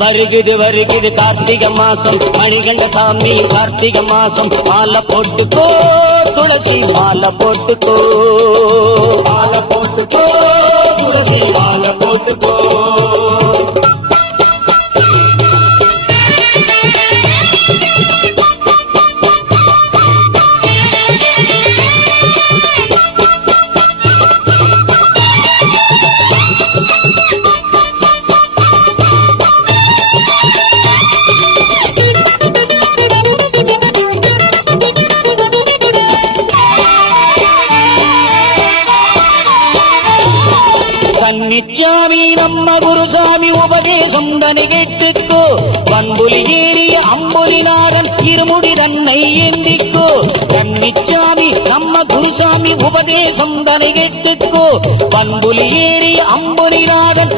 வருகுது வருகுது கார்த்திகை மாசம் மணிகண்ட சாமி கார்த்திகை மாசம் மாலை போட்டுக்கோ துளசி மாலை போட்டுக்கோ மாலை போட்டுக்கோ துளசி மாலை போட்டுக்கோ கன்னிச்சாமி நம்ம குருசாமி உபதேசம் தனி கேட்டுக்கோ பண்புலி ஏறிய அம்புலிநாதன் இருமுடி தன்னை ஏந்திக்கோ கன்னிச்சாமி நம்ம குருசாமி உபதேசம் தனி கேட்டுக்கோ பண்புலி ஏறிய அம்புலிநாதன்